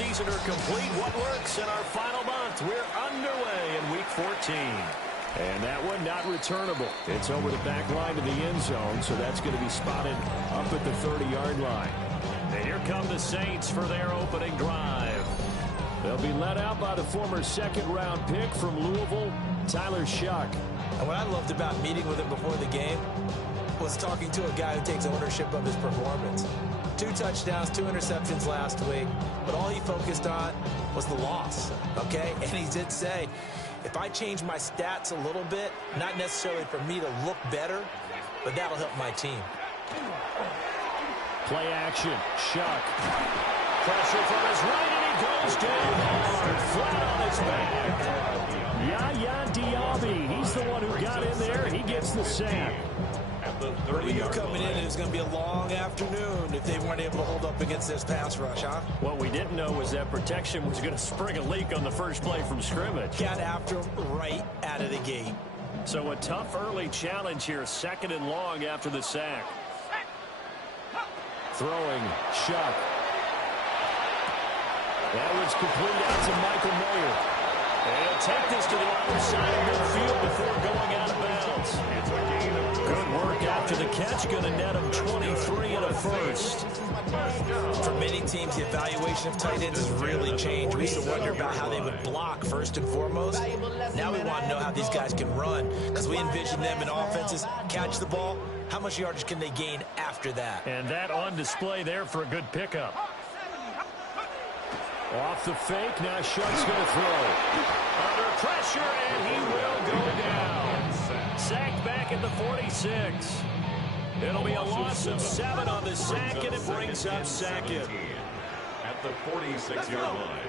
season are complete. What works in our final month? We're underway in Week 14. And that one not returnable. It's over the back line to the end zone, so that's going to be spotted up at the 30-yard line. And here come the Saints for their opening drive. They'll be led out by the former second-round pick from Louisville, Tyler Shuck. And what I loved about meeting with him before the game was talking to a guy who takes ownership of his performance. 2 touchdowns, 2 interceptions last week, but all he focused on was the loss, okay? And he did say, if I change my stats a little bit, not necessarily for me to look better, but that'll help my team. Play action, Shuck. Pressure from his right, and he goes down hard, flat on his back. Yaya Diaby, he's the one who got in there. He gets the sack. We knew coming in it was going to be a long afternoon if they weren't able to hold up against this pass rush, huh? What we didn't know was that protection was going to spring a leak on the first play from scrimmage. Got after him right out of the gate. So a tough early challenge here, 2nd and long after the sack. Throwing, Shuck. That was complete out to Michael Mayer. And he'll take this to the other side of midfield before going out of bounds. Good work after the catch, going to net him 23 and a first. For many teams, the evaluation of tight ends has really changed. We used to wonder about how they would block first and foremost. Now we want to know how these guys can run, because we envision them in offenses catch the ball. How much yardage can they gain after that? And that on display there for a good pickup. Off the fake, now Shuck's going to throw. Under pressure, and he will go down. Sacked back at the 46. It'll be a loss of 7 on the sack, and it brings up 2nd. At the 46-yard line.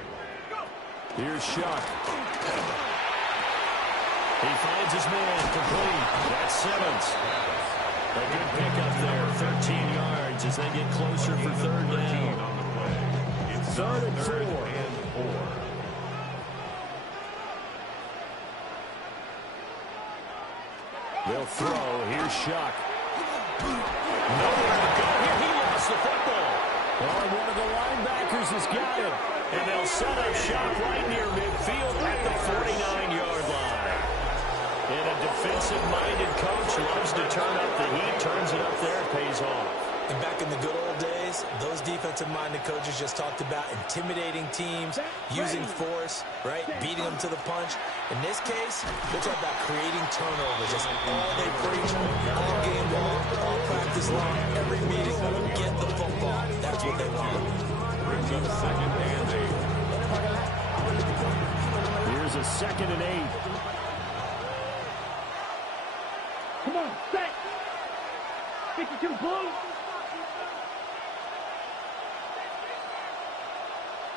Here's Shuck. He finds his man complete. That's Simmons. A good pickup there, 13 yards as they get closer for 3rd down. 3rd and 4. They'll throw. Here's Shuck. Nowhere to go here. He lost the football. Well, one of the linebackers has got it. And they'll set up Shuck right near midfield at the 49-yard line. And a defensive-minded coach loves to turn up the heat, turns it up there, it pays off. And back in the good old days, those defensive-minded coaches just talked about intimidating teams, using force, right, beating them to the punch. In this case, they're talking about creating turnovers. That's all they preach, all game long, all practice long, every meeting. Get the football. That's what they want. Brings up 2nd and 8. Here's a 2nd and 8. Come on, set. 52 blue.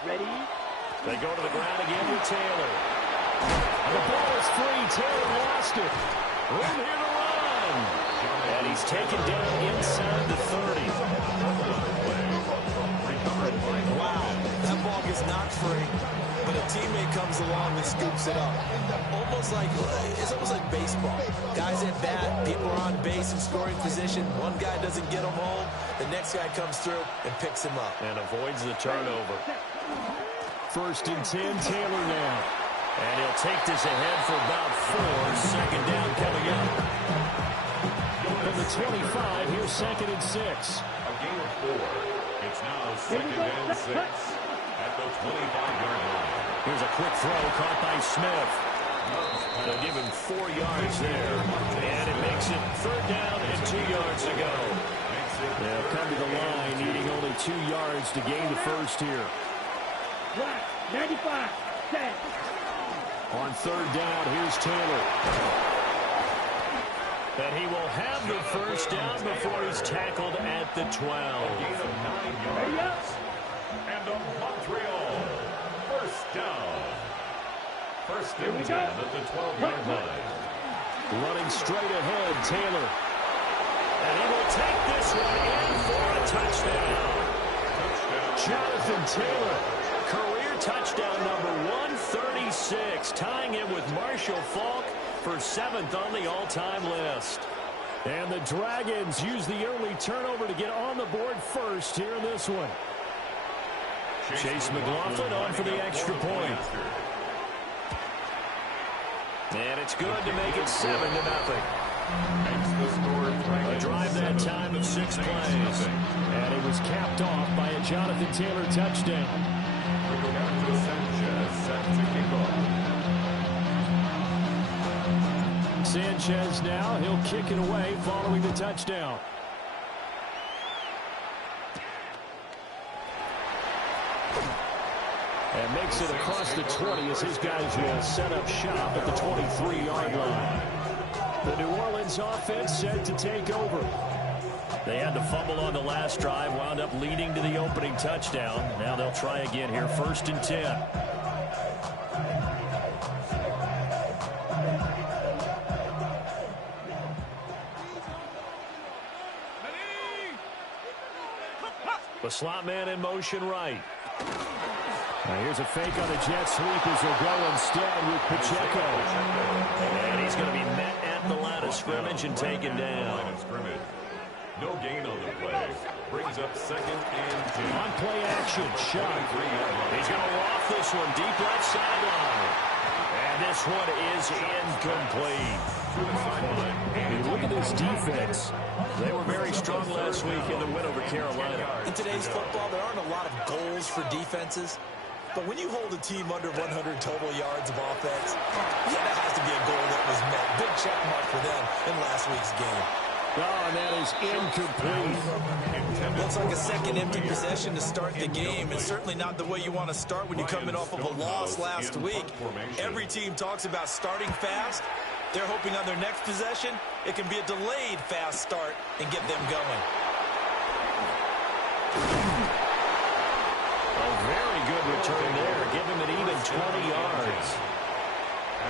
Ready? They go to the ground again with Taylor. The ball is free. Taylor lost it. Room here to run. And he's taken down inside the 30. Wow, that ball gets knocked free, but a teammate comes along and scoops it up. It's almost like baseball. Guys at bat, people are on base in scoring position. One guy doesn't get him home. The next guy comes through and picks him up. And avoids the turnover. 1st and 10, Taylor now. And he'll take this ahead for about 4. 2nd down coming up. From the 25, here's 2nd and 6. A gain of 4. It's now 2nd and 6 at the 25-yard line. Here's a quick throw caught by Smith. They'll give him 4 yards there. And it makes it 3rd down and 2 yards to go. They'll come to the line, needing only 2 yards to gain the first here. 95, 10. On 3rd down, here's Taylor. And he will have the first down before he's tackled at the 12. Gain of 9 yards. And a Montreal first down. 1st and 10 at the 12-yard line. Running straight ahead, Taylor. And he will take this one in for a touchdown. Jonathan Taylor. Career touchdown number 136, tying it with Marshall Faulk for 7th on the all-time list. And the Dragons use the early turnover to get on the board first here in this one. Chase McLaughlin on for the extra point. And it's good to make it 7-0. A drive that time of 6 plays. And it was capped off by a Jonathan Taylor touchdown. Sanchez now, he'll kick it away following the touchdown. And makes it across the 20 as his guys will set up shop at the 23-yard line. The New Orleans offense set to take over. They had the fumble on the last drive, wound up leading to the opening touchdown. Now they'll try again here, 1st and 10. The slot man in motion right. Now here's a fake on the jet sweep as he'll go instead with Pacheco. And he's going to be met at the line of scrimmage and taken down. No gain on the play. Brings up 2nd and 10. On play action, shot. He's going to loft this one deep left sideline. And this one is incomplete. Look at this defense. They were very strong last week in the win over Carolina. In today's football, there aren't a lot of goals for defenses. But when you hold a team under 100 total yards of offense, yeah, that has to be a goal that was met. Big check mark for them in last week's game. Oh, and that is incomplete. Looks like a second empty possession to start the game, and certainly not the way you want to start when you're coming off of a loss last week. Every team talks about starting fast. They're hoping on their next possession, it can be a delayed fast start and get them going. A very good return there. Give him an even 20 yards.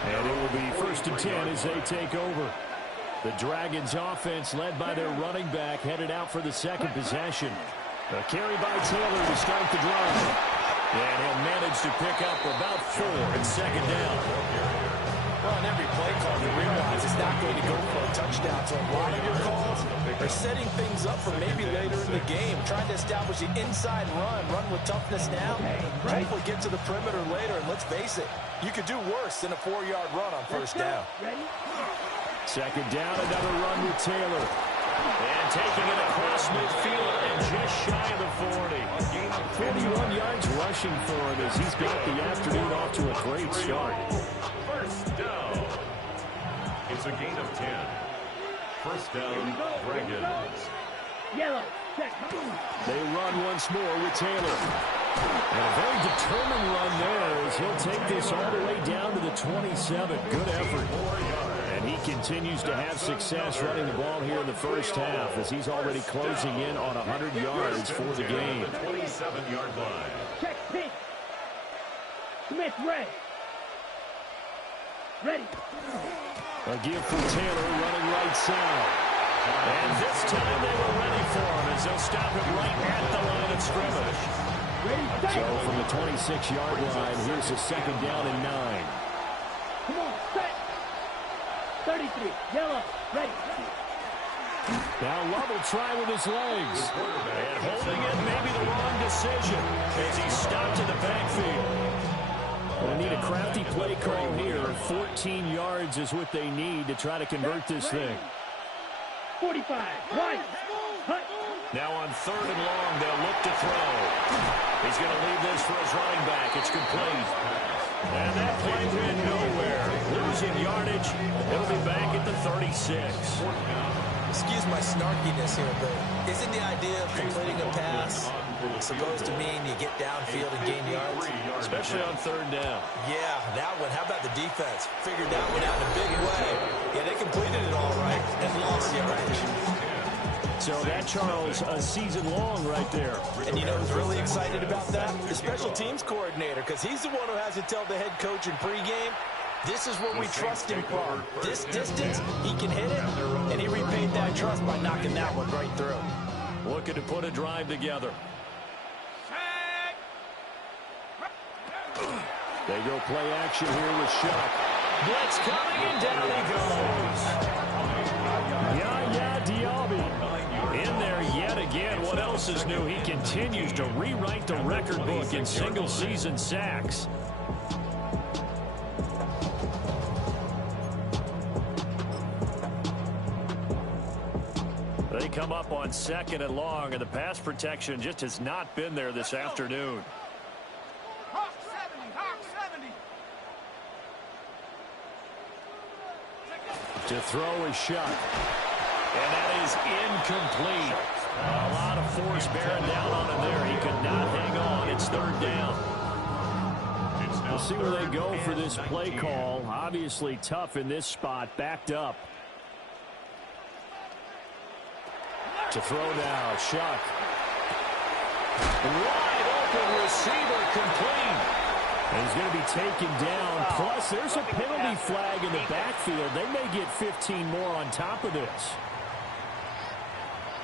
And it will be 1st and 10 as they take over. The Dragons offense led by their running back headed out for the second possession. A carry by Taylor to start the drive. And he'll manage to pick up about 4 and 2nd down. Well, on every play call, you realize it's not going to go for a touchdown. So a lot of your calls are setting things up for maybe later in the game, trying to establish the inside run with toughness now, hopefully get to the perimeter later. And let's face it, you could do worse than a 4-yard run on 1st down. Second down, another run with Taylor. And taking it across midfield and just shy of the 40. 41 yards rushing for him as he's got the afternoon off to a great start. 1st down. It's a gain of 10. 1st down, Dragons. Yellow. They run once more with Taylor. And a very determined run there as he'll take this all the way down to the 27. Good effort. And he continues to have success running the ball here in the 1st half as he's already closing in on 100 yards for the game. 27-yard line. Check pitch. Smith red. Ready. A give for Taylor running right side. And this time they were ready for him as they'll stop him right at the line of scrimmage. So from the 26-yard line, here's a 2nd down and 9. Come on, set. 33, yellow, ready. Now Love will try with his legs. And holding it may be the wrong decision as he stopped in the backfield. They need a crafty play call here. 14 yards is what they need to try to convert this thing. 45, right. Hut. Now on 3rd and long, they'll look to throw. He's going to leave this for his running back. It's complete. And that play went nowhere. Losing yardage. It'll be back at the 36. Excuse my snarkiness here, but isn't the idea of completing a pass supposed to mean you get downfield and gain yards? Especially on 3rd down. Yeah, that one. How about the defense? Figured that one out in a big way. Yeah, they completed it all right and lost yardage. So that, Charles, a season long right there. And you know who's really excited about that? The special teams coordinator, because he's the one who has to tell the head coach in pregame, this is where we trust him from. This distance, he can hit it, and he repaid that trust by knocking that one right through. Looking to put a drive together. They go play action here with Shuck. Blitz coming, and down he goes. Yaya Diaby in there yet again. What else is new? He continues to rewrite the record book in single-season sacks. They come up on 2nd and long, and the pass protection just has not been there this afternoon. To throw is Shuck. And that is incomplete. A lot of force bearing down on him there. He could not hang on. It's 3rd down. We'll see where they go for this play call. Obviously tough in this spot. Backed up. To throw now, Shuck. Wide open receiver, complete. And he's going to be taken down. Plus, there's a penalty flag in the backfield. They may get 15 more on top of this.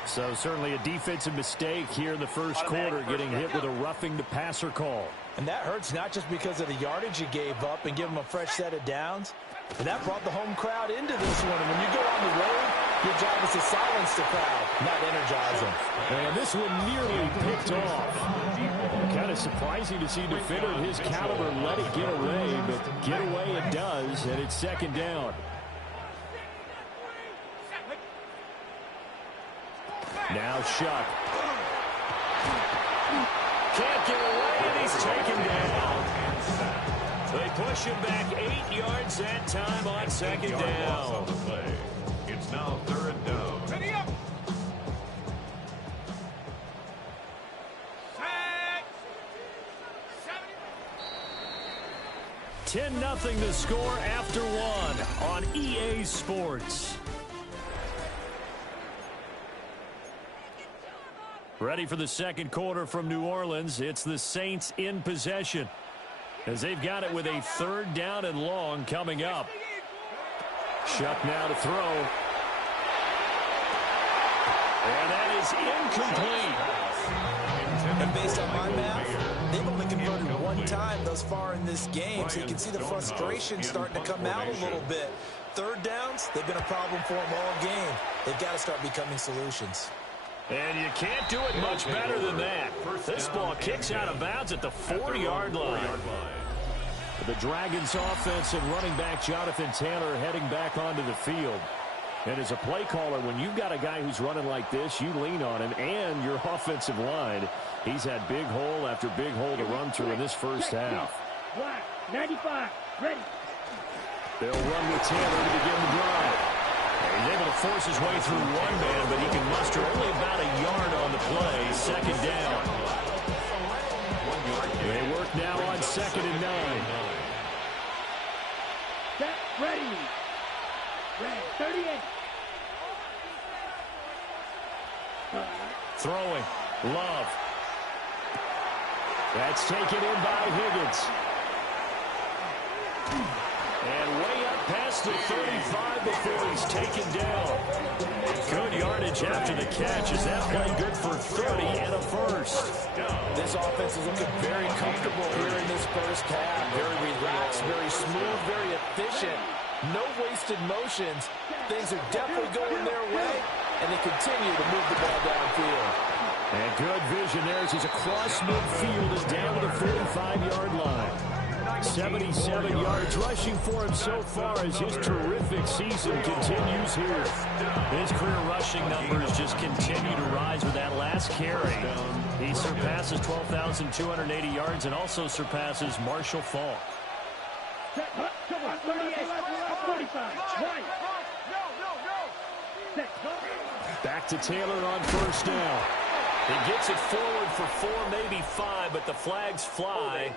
So certainly a defensive mistake here in the first quarter, getting hit with a roughing the passer call. And that hurts not just because of the yardage you gave up and give them a fresh set of downs, but that brought the home crowd into this one. And when you go on the road, your job is to silence the crowd, not energize them. And this one nearly picked off. Kind of surprising to see a defender of his caliber let it get away, but get away it does, and it's 2nd down. Now Shuck. Can't get away, and he's taken down. They push him back 8 yards that time on 2nd down. It's now 3rd down. Ready up. 10-0 the score after 1 on EA Sports. Ready for the 2nd quarter from New Orleans. It's the Saints in possession, as they've got it with a 3rd down and long coming up. Shuck now to throw. And that is incomplete. And based on my math, they've only converted 1 time thus far in this game, so you can see the frustration starting to come out a little bit. 3rd downs, they've been a problem for them all game. They've got to start becoming solutions. And you can't do it much better than that. This ball kicks out of bounds at the 40-yard line. The Dragons offense and running back Jonathan Taylor heading back onto the field. And as a play caller, when you've got a guy who's running like this, you lean on him and your offensive line. He's had big hole after big hole to run through in this first half. 95, ready. They'll run with Taylor to begin the drive. He's able to force his way through 1 man, but he can muster only about a yard on the play. 2nd down. They work now on 2nd and 9. Set, ready. Ready, 38. Throwing. Love. That's taken in by Higgins. And way up past the 35 before he's taken down. Good yardage after the catch. Is that play good for 30 and a first? This offense is looking very comfortable here in this first half. Very relaxed, very smooth, very efficient. No wasted motions. Things are definitely going their way, and they continue to move the ball downfield. And good vision there as he's across midfield and down to the 45-yard line. 77 yards rushing for him so far as his terrific season continues here. His career rushing numbers just continue to rise with that last carry. He surpasses 12,280 yards and also surpasses Marshall Faulk. Come on, 38, 45, right. Back to Taylor on first down. He gets it forward for 4, maybe 5, but the flags fly.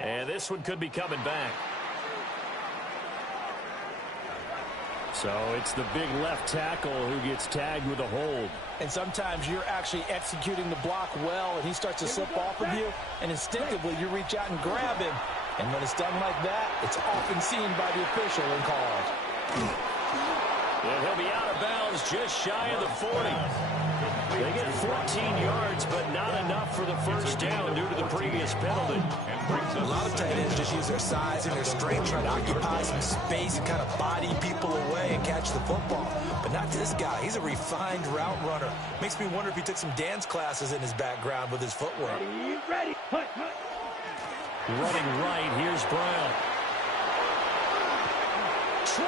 And this one could be coming back. So it's the big left tackle who gets tagged with a hold. And sometimes you're actually executing the block well, and he starts to slip off of you, and instinctively you reach out and grab him. And when it's done like that, it's often seen by the official and called. And he'll be out of bounds just shy of the 40. They get 14 yards, but not enough for the first down due to the previous penalty. A lot of tight ends just use their size and their strength, try to occupy some space and kind of body people away and catch the football. But not this guy. He's a refined route runner. Makes me wonder if he took some dance classes in his background with his footwork. Ready. Hunt. Running right, here's Brown. 20.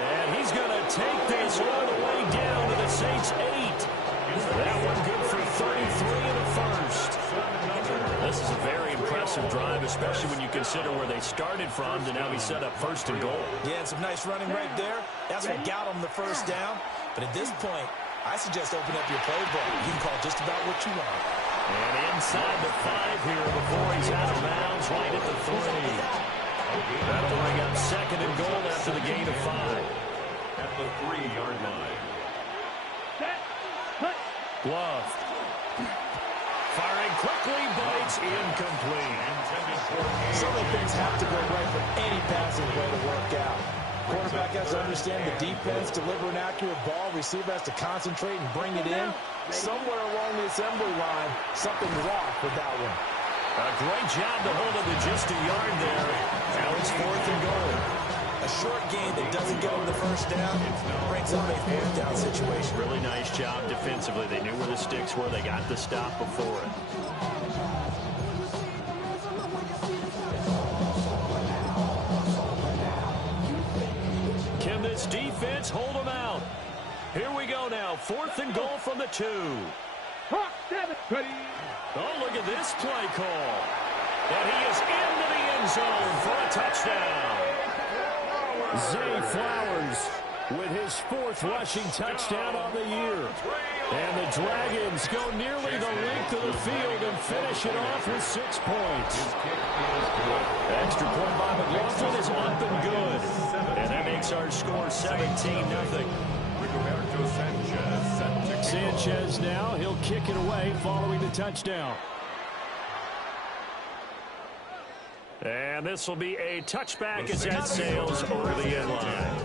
And he's going to take this all the way down to the Saints' 8. That one good for 33 in the first. This is a very impressive drive, especially when you consider where they started from to now be set up first and goal. Yeah, and some nice running right there. That's what got him the first down. But at this point, I suggest open up your playbook. You can call just about what you want. And inside the 5 here before he's out of bounds, right at the 3. That'll bring up second and goal after the gain of 5. At the 3-yard line. Glove. Firing quickly, but it's incomplete. Some of the things have to go right for any passing play to work out. Quarterback has to understand the defense, deliver an accurate ball. Receiver has to concentrate and bring it in. Somewhere along the assembly line, something's off with that one. A great job to hold him to just a yard there. Now it's 4th and goal. A short gain that doesn't get him the first down brings up a 4th down situation. Really nice job defensively. They knew where the sticks were. They got the stop before it. Can this defense hold them out? Here we go now. 4th and goal from the 2. Oh, look at this play call. And he is into the end zone for a touchdown. Zay Flowers with his 4th rushing touchdown on the year. And the Dragons go nearly the length of the field and finish it off with 6 points. Extra point by McLaughlin is up and good. And that makes our score 17-0. Sanchez now, he'll kick it away following the touchdown. And this will be a touchback as that sails over the end line.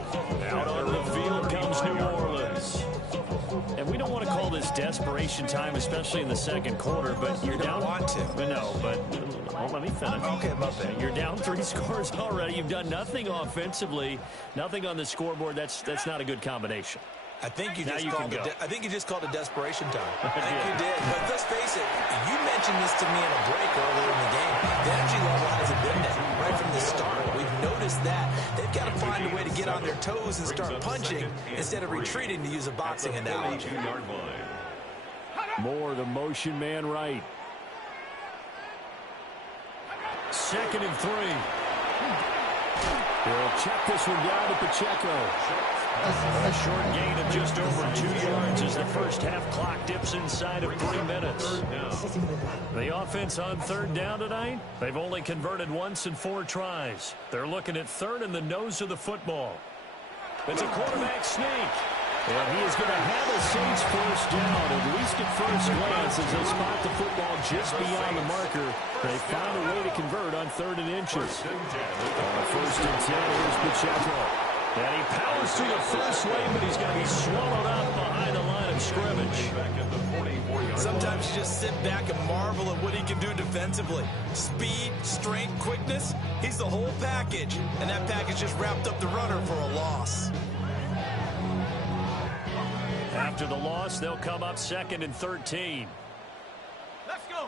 Out on the field comes New Orleans. And we don't want to call this desperation time, especially in the second quarter, but you're down. Want to. But no, but let me finish. Okay, my bad. You're down 3 scores already. You've done nothing offensively, nothing on the scoreboard. That's not a good combination. I think you Now just you called can it. go. I think you just called it desperation time. I think did. you did. But let's face it. You mentioned this to me in a break earlier in the game. The energy level hasn't been there right from the start. We've noticed that they've got to find a way to get on their toes and start punching instead of retreating, to use a boxing analogy. More the motion man right. 2nd and 3. He'll check this one down to Pacheco. A short gain of just over 2 yards as the first half clock dips inside of 3 minutes. The offense on 3rd down tonight, they've only converted once in 4 tries. They're looking at 3rd in the nose of the football. It's a quarterback sneak. And he is going to have a Saints first down, at least at first glance, as they spot the football just beyond the marker. They found a way to convert on 3rd and inches. 1st and 10, here's Pacheco. And he powers through the first wave, but he's going to be swallowed up behind the line of scrimmage. Sometimes you just sit back and marvel at what he can do defensively. Speed, strength, quickness, he's the whole package. And that package just wrapped up the runner for a loss. After the loss, they'll come up 2nd and 13. Let's go.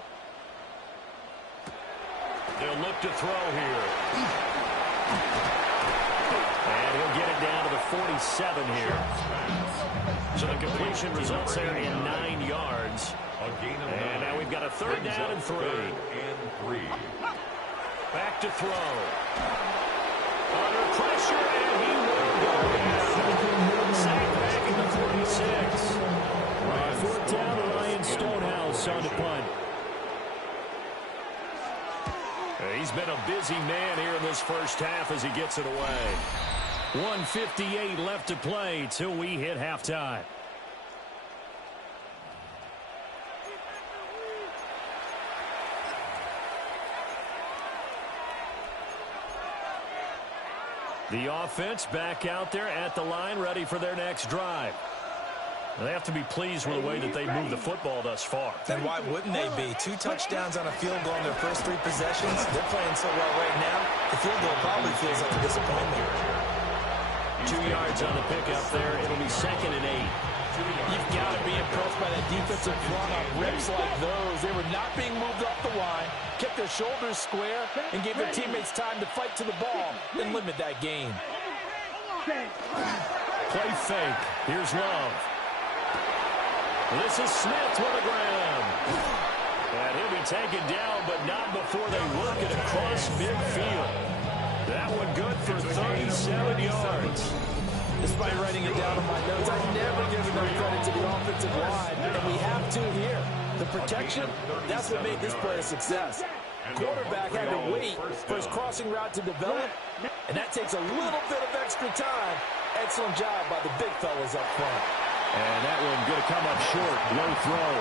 They'll look to throw here. And he'll get it down to the 47 here. So the completion results there in 9 yards. And now we've got a 3rd down and 3. Back to throw. Under pressure, and he will go down. Sacked back in the 46. 4th down, Ryan Stonehouse on the punt. He's been a busy man here in this first half as he gets it away. 1:58 left to play till we hit halftime. The offense back out there at the line, ready for their next drive. They have to be pleased with the way that they moved the football thus far. And why wouldn't they be? 2 touchdowns on a field goal in their first 3 possessions. They're playing so well right now, the field goal probably feels like a disappointment. 2 yards on the pickup there. It'll be 2nd and 8. You've got to be impressed by that defensive front on rips like those. They were not being moved off the line, kept their shoulders square, and gave their teammates time to fight to the ball and limit that gain. Play fake. Here's Love. This is Smith with the grab. And he'll be taken down, but not before they work it across midfield. That one good for 37 yards. Despite writing it down on my notes, I never give enough credit to the offensive line, and we have to here. The protection, that's what made this play a success. Quarterback had to wait for his crossing route to develop, and that takes a little bit of extra time. Excellent job by the big fellas up front. And that one going to come up short. Low throw.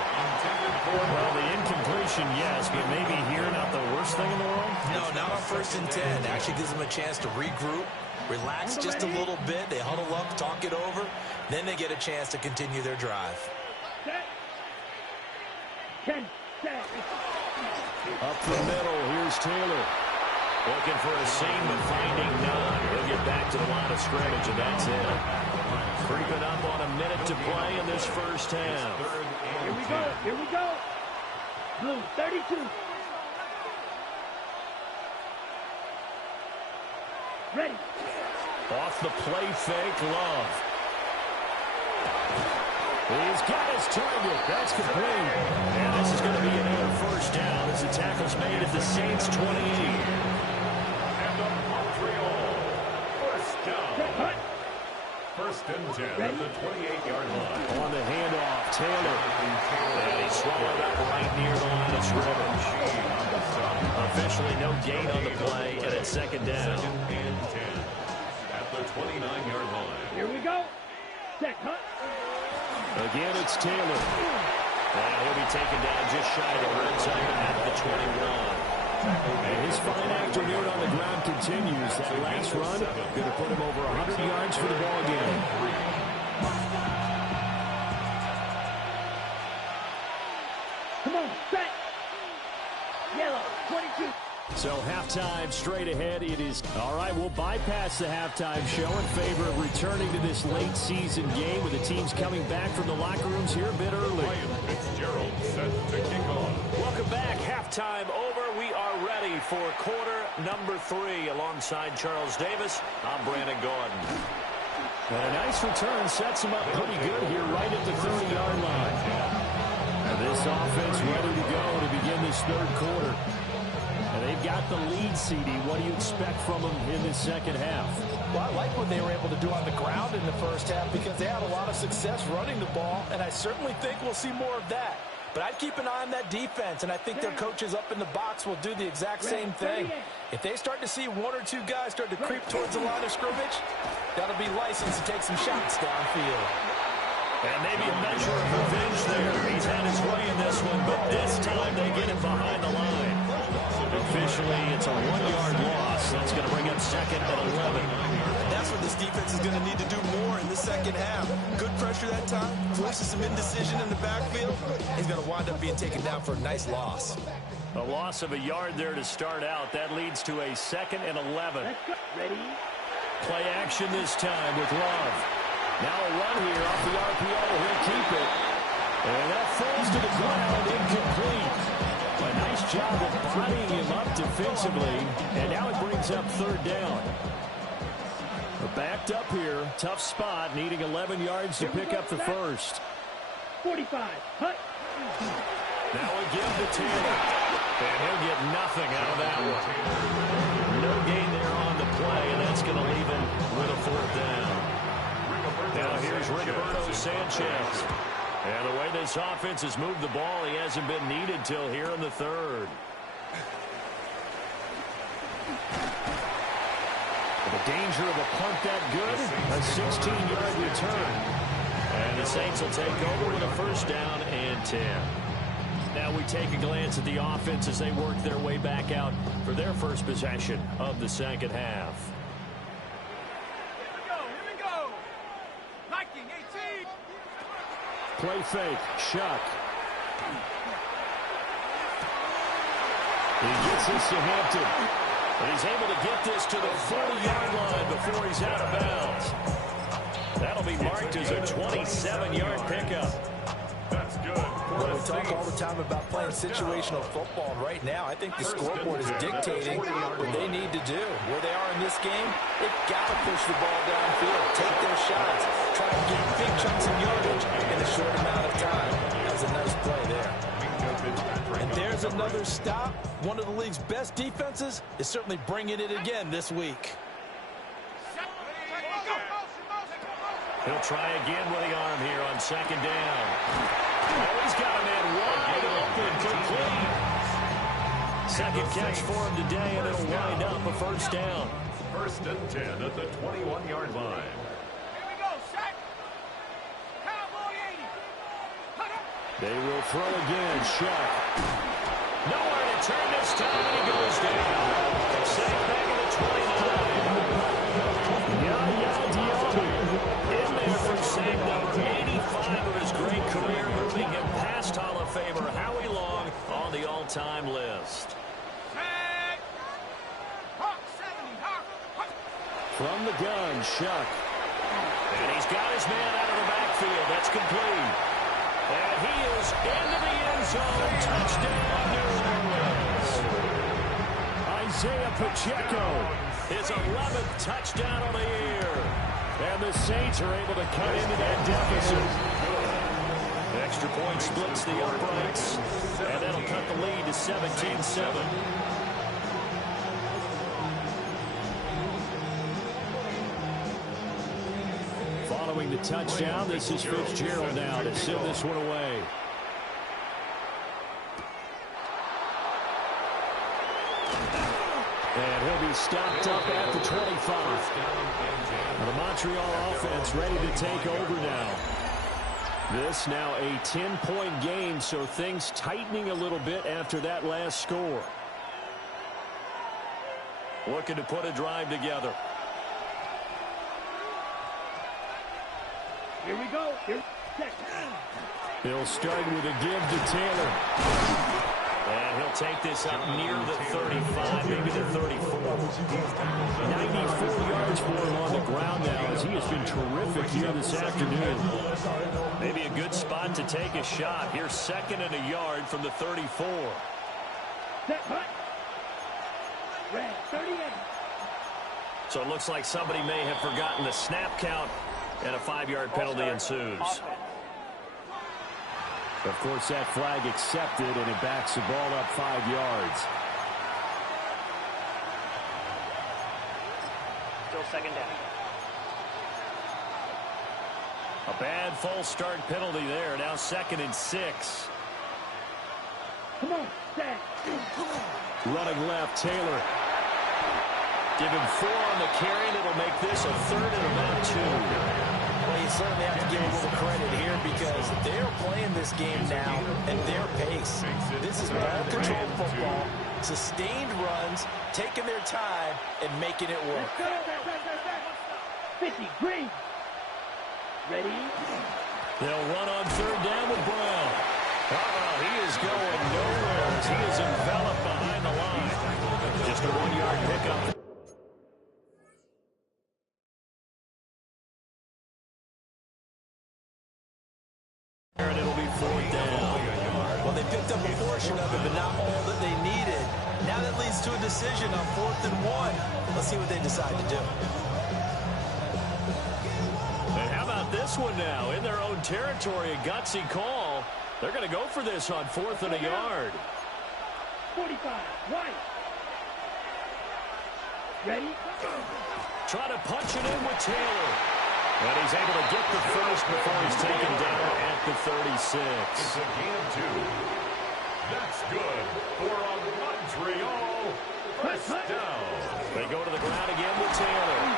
Well, the incompletion, yes, but maybe here not the worst thing in the world? No, not on 1st and 10. Actually gives them a chance to regroup, relax just a little bit. They huddle up, talk it over. Then they get a chance to continue their drive. Up the middle, here's Taylor. Looking for a seam, but finding none. He'll get back to the line of scrimmage, and that's it. Creeping up on a minute to play in this first half. Here we go. Here we go. Blue, 32. Ready. Off the play fake, Love. He's got his target. That's complete. And this is going to be another first down as the tackle's made at the Saints' 28. And the Montreal first down. 1st and 10 at the 28-yard line. On the handoff, Taylor. And he swallowed up right near the line of scrimmage. Officially no gain on the play, and it's 2nd down. 2nd and 10 at the 29-yard line. Here we go. Set, cut. Again, it's Taylor. And he'll be taken down just shy of the red zone at the 21. And his fine afternoon on the ground continues. That last run going to put him over 100 yards for the ball game. Come on, set. Yellow, 22. So halftime straight ahead. It is all right. We'll bypass the halftime show in favor of returning to this late season game with the teams coming back from the locker rooms here a bit early. Ryan Fitzgerald set to kick off. Welcome back. Halftime over. We are ready for quarter number 3. Alongside Charles Davis, I'm Brandon Gordon. And a nice return sets him up pretty good here right at the 30-yard line. And this offense ready to go to begin this 3rd quarter. And they've got the lead, CD. What do you expect from them in this 2nd half? Well, I like what they were able to do on the ground in the first half because they had a lot of success running the ball, and I certainly think we'll see more of that. But I'd keep an eye on that defense, and I think their coaches up in the box will do the exact same thing. If they start to see 1 or 2 guys start to creep towards the line of scrimmage, that'll be license to take some shots downfield. And maybe a measure of revenge there. He's had his way in this one, but this time they get him behind the line. Officially, it's a 1-yard loss. That's going to bring up 2nd and 11. That's what this defense is going to need to do more in the 2nd half. Good pressure that time, forces some indecision in the backfield. He's going to wind up being taken down for a nice loss. A loss of a yard there to start out. That leads to a 2nd and 11. Ready. Play action this time with Love. Now a run here off the RPO. He'll keep it. And that falls to the ground, incomplete. A nice job of bodying him up defensively. And now it brings up 3rd down. We're backed up here. Tough spot, needing 11 yards to pick up the first. 45. Hut. Now again to Taylor. And he'll get nothing out of that one. No gain there on the play, and that's going to leave him with a 4th down. Now here's Rigoberto Sanchez. And the way this offense has moved the ball, he hasn't been needed till here in the 3rd. The danger of a punt that good, a 16-yard return. And the Saints will take over with a 1st down and 10. Now we take a glance at the offense as they work their way back out for their first possession of the 2nd half. Play fake. Shuck. He gets this to Hampton. And he's able to get this to the 40-yard line before he's out of bounds. That'll be marked as a 27-yard pickup. That's good. Well, we talk all the time about playing situational football. Right now, I think the scoreboard is dictating what they need to do. Where they are in this game, they've got to push the ball downfield, take their shots, try to get big chunks of yardage in a short amount of time. That was a nice play there. And there's another stop. One of the league's best defenses is certainly bringing it again this week. He'll try again with the arm here on second down. Oh, he's got a man wide open, complete. Second catch for him today, and it'll wind up a first down. 1st and 10 at the 21-yard line. They will throw again. Shuck. Nowhere to turn this time, and he goes down. Sack back at the 29. In there for sack number 85 of his great career, moving him past Hall of Famer Howie Long on the all-time list. From the gun, Shuck. And he's got his man out of the backfield. That's complete. And he is into the end zone. Touchdown, New Orleans. Isaiah Pacheco. His 11th touchdown of the year. And the Saints are able to cut into that deficit. Extra point splits the uprights. And that'll cut the lead to 17-7. Following the touchdown, this is Fitzgerald now to send this one away. And he'll be stopped up at the 25. The Montreal offense ready to take over now. This now a 10-point game, so things tightening a little bit after that last score. Looking to put a drive together. Here we go. He'll start with a give to Taylor. And he'll take this up near the 35, maybe the 34. 94 yards for him on the ground now, as he has been terrific here this afternoon. Maybe a good spot to take a shot. Here's 2nd and a yard from the 34. Set, hut. Red, 38. So it looks like somebody may have forgotten the snap count, and a 5-yard penalty ensues. Of course, that flag accepted, and it backs the ball up 5 yards. Still 2nd down. A bad false start penalty there. Now 2nd and 6. Come on, Zach. Running left, Taylor. Give him 4 on the carry, and it'll make this a 3rd and about 2. Well, you certainly have to give a little credit here because they're playing this game now at their pace. This is ball-controlled football, sustained runs, taking their time, and making it work. 50, green. Ready? They'll run on 3rd down with Brown. He is going nowhere as he is enveloped behind the line. Just a 1-yard pickup. And it'll be 4th down. Well, they picked up a portion of it, but not all that they needed. Now that leads to a decision on 4th and 1. Let's see what they decide to do. And how about this one now? In their own territory, a gutsy call. They're going to go for this on 4th and a yard. 45, right. Ready? Try to punch it in with Taylor. And he's able to get the first before he's taken down at the 36. It's a gain of 2. That's good for a Montreal first down. They go to the ground again with Taylor.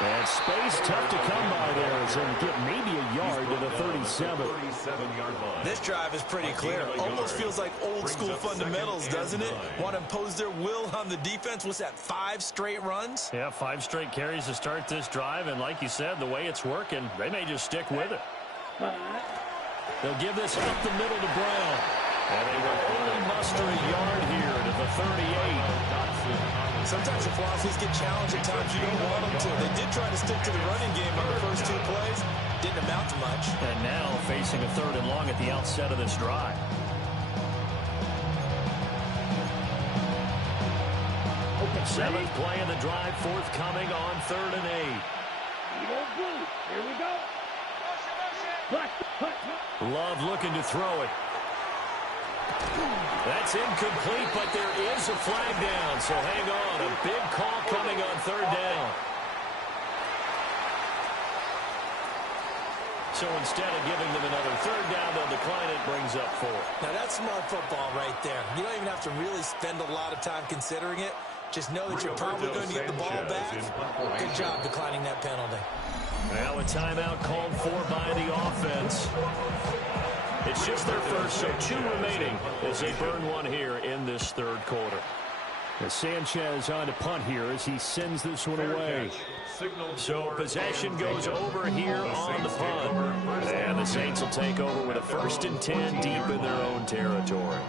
And space tough to come by there as they get maybe a yard to the 37. 37-yard line. This drive is pretty clear. Almost feels like old-school fundamentals, doesn't it? Want to impose their will on the defense. What's that, 5 straight runs? Yeah, 5 straight carries to start this drive. And like you said, the way it's working, they may just stick with it. 5, They'll give this up the middle to Brown. And they will only muster a yard here to the 38. Sometimes the philosophies get challenged at times you don't want them to. They did try to stick to the running game on the first 2 plays. Didn't amount to much. And now facing a 3rd and long at the outset of this drive. Okay, 7th play of the drive, forthcoming on 3rd and 8. Here we go. Love looking to throw it. That's incomplete, but there is a flag down, so hang on. A big call coming on 3rd down. So instead of giving them another 3rd down, they'll decline it, brings up 4. Now that's smart football right there. You don't even have to really spend a lot of time considering it. Just know that you're probably going to get the ball back. Good job declining that penalty. Now a timeout called for by the offense. It's just their first, so 2 remaining as they burn one here in this 3rd quarter. As Sanchez on to punt here as he sends this one away. So possession goes over here on the punt. And the Saints will take over with a 1st and 10 deep in their own territory.